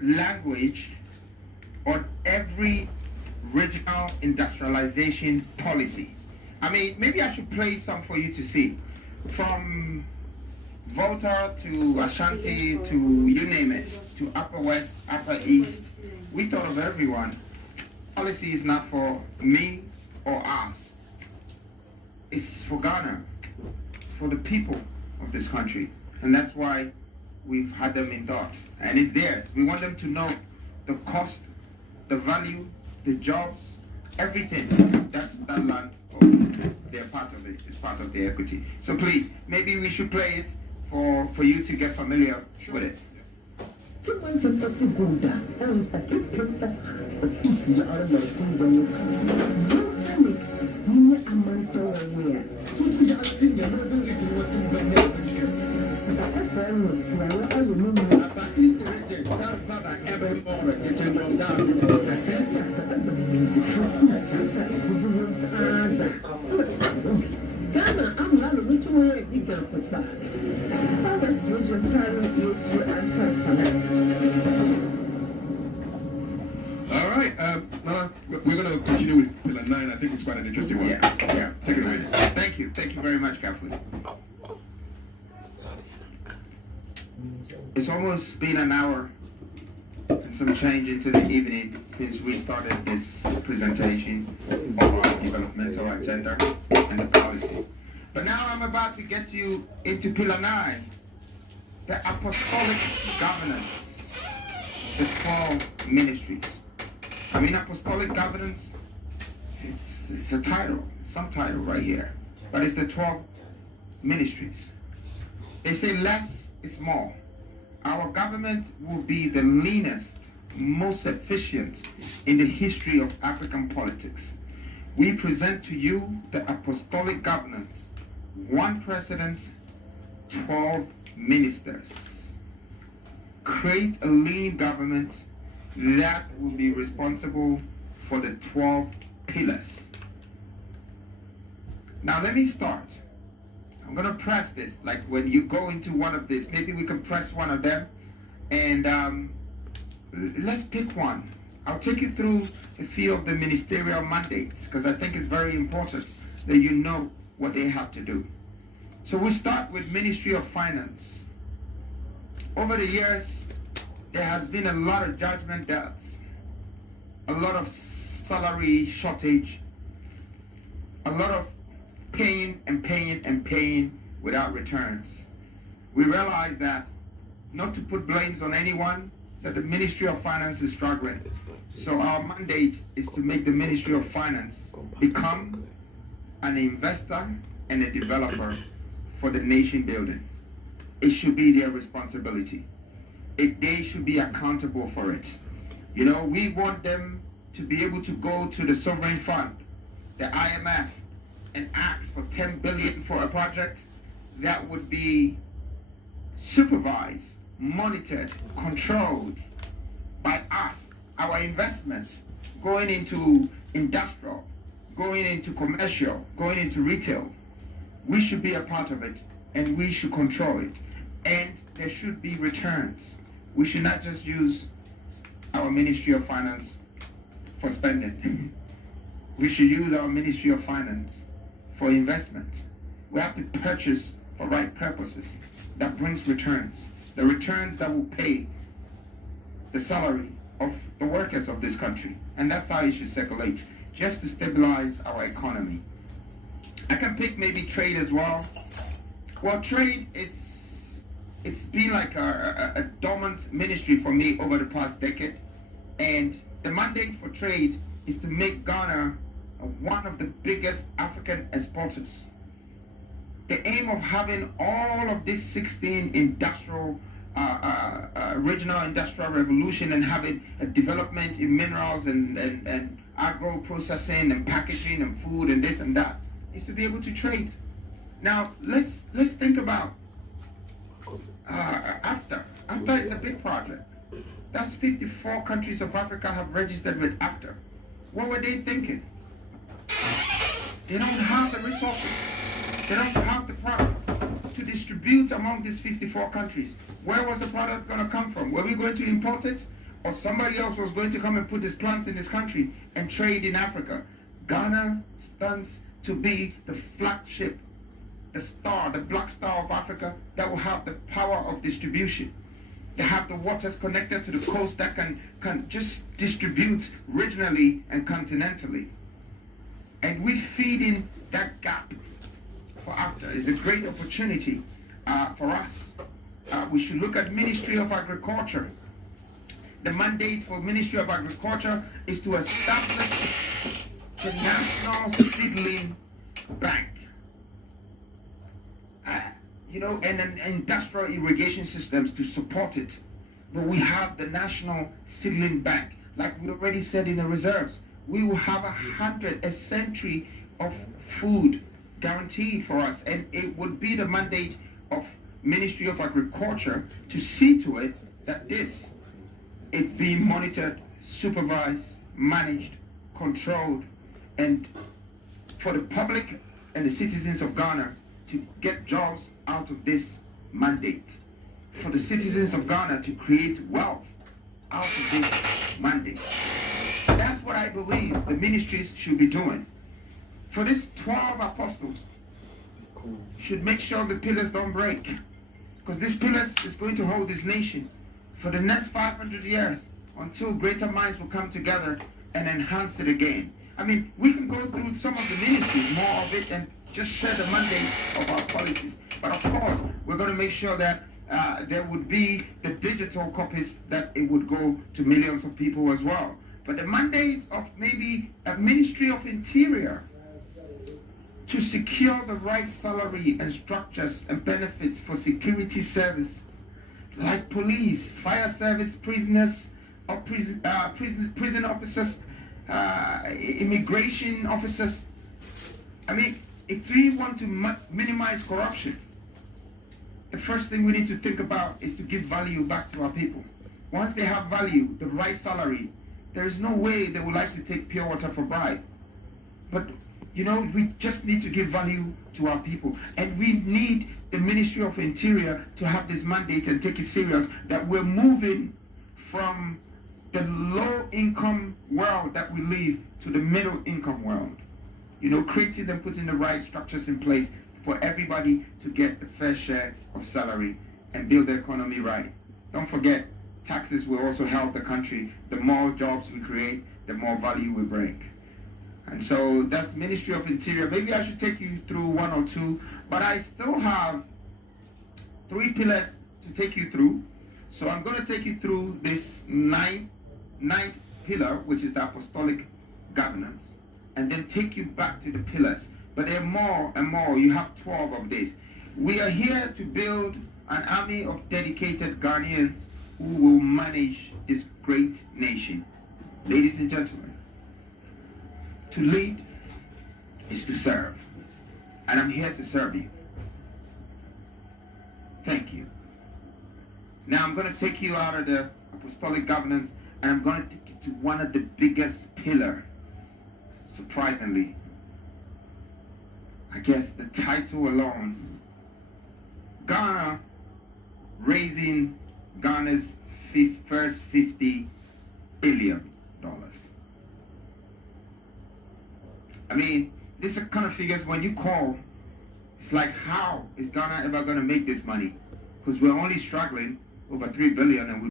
language on every regional industrialization policy. I mean, maybe I should play some for you to see. From Volta to Ashanti to you name it, to Upper West, Upper East, we thought of everyone. Policy is not for me or us. It's for Ghana. It's for the people of this country. And that's why we've had them in thought. And it's theirs. We want them to know the cost, the value, the jobs, everything. That's that land. They're part of it. It's part of the equity. So please, maybe we should play it for you to get familiar with it. All right, now we're going to continue with Pillar 9. I think it's quite an interesting one. Yeah. Take it away. Thank you very much, Kaplan. It's almost been an hour and some change into the evening since we started this presentation of our developmental agenda and the policy. But now I'm about to get you into Pillar 9, the apostolic governance, the 12 ministries. I mean, apostolic governance, it's a title, some title right here, but it's the 12 ministries. They say less is more. Our government will be the leanest, most efficient in the history of African politics. We present to you the apostolic governance, 1 president, 12 ministers. Create a lean government that will be responsible for the 12 pillars. Now let me start. I'm going to press this, like when you go into one of these, maybe we can press one of them, and let's pick one. I'll take you through a few of the ministerial mandates, because I think it's very important that you know what they have to do. So we start with Ministry of Finance. Over the years, there has been a lot of judgment debts, a lot of salary shortage, a lot of paying and paying and paying without returns. We realize that, not to put blames on anyone, that the Ministry of Finance is struggling. So our mandate is to make the Ministry of Finance become an investor and a developer for the nation building. It should be their responsibility. They should be accountable for it. You know, we want them to be able to go to the sovereign fund, the IMF, and ask for 10 billion for a project that would be supervised, monitored, controlled by us, our investments going into industrial, going into commercial, going into retail. We should be a part of it, and we should control it. And there should be returns. We should not just use our Ministry of Finance for spending. We should use our Ministry of Finance for investment. We have to purchase for right purposes that brings returns. The returns that will pay the salary of the workers of this country. And that's how it should circulate, just to stabilize our economy. I can pick maybe trade as well. Well, trade, it's been like a dormant ministry for me over the past decade. And the mandate for trade is to make Ghana one of the biggest African exporters. The aim of having all of these 16 industrial, regional industrial revolution, and having a development in minerals and agro processing and packaging and food and this and that, is to be able to trade. Now let's think about AFTA. AFTA is a big project. That's 54 countries of Africa have registered with AFTA. What were they thinking? They don't have the resources. They don't have the product to distribute among these 54 countries. Where was the product going to come from? Were we going to import it? or somebody else was going to come and put his plants in this country and trade in Africa, Ghana stands to be the flagship, the star, the black star of Africa that will have the power of distribution. They have the waters connected to the coast that can just distribute regionally and continentally. And we feed in that gap for Africa. It's a great opportunity for us. We should look at Ministry of Agriculture. The mandate for Ministry of Agriculture is to establish the National Seedling Bank. And an industrial irrigation systems to support it. But we have the National Seedling Bank. Like we already said in the reserves, we will have a century of food guaranteed for us. And it would be the mandate of Ministry of Agriculture to see to it that it's being monitored, supervised, managed, controlled, and for the public and the citizens of Ghana to get jobs out of this mandate. For the citizens of Ghana to create wealth out of this mandate. That's what I believe the ministries should be doing. For these 12 apostles should make sure the pillars don't break. Because this pillars is going to hold this nation for the next 500 years until greater minds will come together and enhance it again. I mean, we can go through some of the ministries, more of it, and just share the mandate of our policies. But of course, we're going to make sure that there would be the digital copies, that it would go to millions of people as well. But the mandate of maybe a Ministry of Interior to secure the right salary and structures and benefits for security service, like police, fire service, prisoners, or prison officers, immigration officers. I mean, if we want to minimize corruption, the first thing we need to think about is to give value back to our people. Once they have value, the right salary, there is no way they would like to take pure water for bribe. But, we just need to give value to our people. And we need the Ministry of Interior to have this mandate and take it serious, that we're moving from the low-income world that we live to the middle-income world. Creating and putting the right structures in place for everybody to get the fair share of salary and build the economy right. Don't forget, taxes will also help the country. The more jobs we create, the more value we bring. And so that's Ministry of Interior. Maybe I should take you through one or two, but I still have 3 pillars to take you through. So I'm going to take you through this ninth pillar, which is the apostolic governance, and then take you back to the pillars. But there are more and more. You have 12 of these. We are here to build an army of dedicated Ghanaians who will manage this great nation. Ladies and gentlemen, to lead is to serve. And I'm here to serve you. Thank you. Now I'm going to take you out of the apostolic governance, and I'm going to take you to one of the biggest pillars. Surprisingly, I guess the title alone, Ghana raising Ghana's first $50 billion. I mean, these are kind of figures when you call, it's like, how is Ghana ever going to make this money? Because we're only struggling over $3 billion, and we